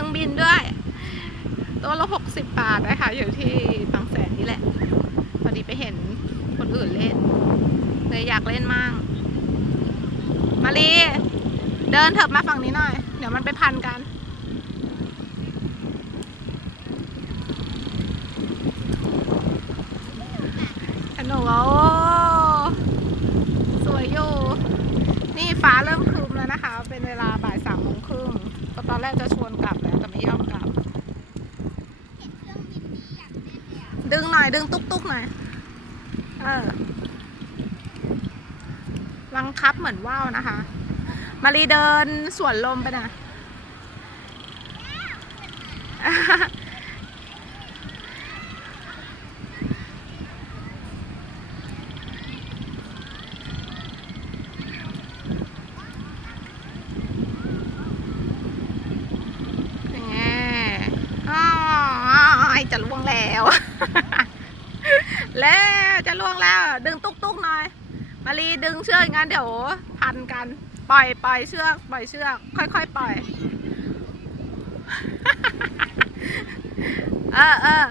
รื่องบินด้วย ตัวละหกสิบบาทนะคะ อยู่ที่บางแสนนี่แหละพอดีไปเห็นคนอื่นเล่นเลยอยากเล่นมั่งมารีเดินเถิบมาฝั่งนี้หน่อย เดี๋ยวมันไปพันกัน ขนมโอ้สวยอยู่ นี่ฟ้าเริ่มครึมแล้วนะคะ เป็นเวลาบ่ายสามโมงครึ่ง ตอนแรกจะชวนกลับแล้วแต่ไม่ยอมกลับ ดึงหน่อยดึงตุ๊กตุ๊กหน่อย เออ บังคับเหมือนว่าวนะคะ มารีเดินสวนลมไปนะ แหมอ้าวจะล่วง แล้ว แล้วจะล่วงแล้ว ดึงตุ๊กตุ๊กหน่อย มารีดึงเชือกงั้นเดี๋ยวพันกัน ปล่อยปล่อยเชือก ปล่อยเชือก ค่อยๆปล่อย เออเออ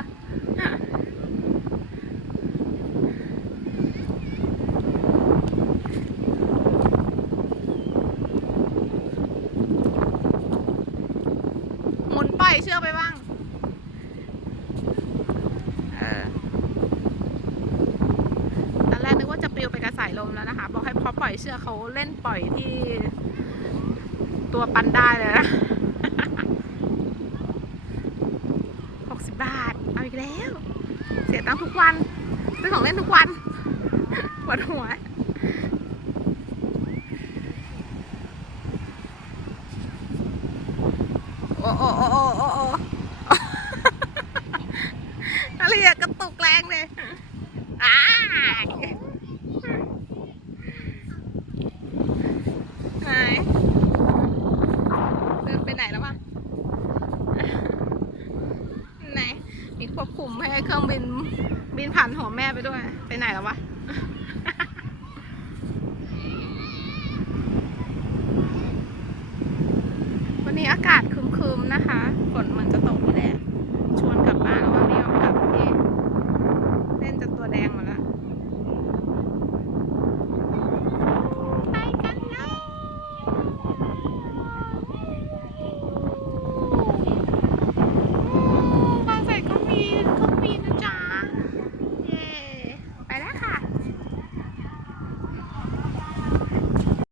หมุนปล่อยเชือกไปบ้าง เออ ตอนแรกนึกว่าจะปลิวไปกับสายลม แล้วนะคะ บอกให้พอปล่อยเชือกเขาเล่นปล่อยที่ตัวปันได้เลยนะหกสิบบาท เอาอีกแล้ว เสียตังค์ทุกวันซื้อของเล่นทุกวันปวดหัวโอ้โอ้โอ้โอ้โอ้โอ้อะไรอะกระตุกแรงเลย ควบคุมให้เครื่องบินบินผ่านหัวแม่ไปด้วย ไปไหนแล้ววะวันนี้อากาศคือ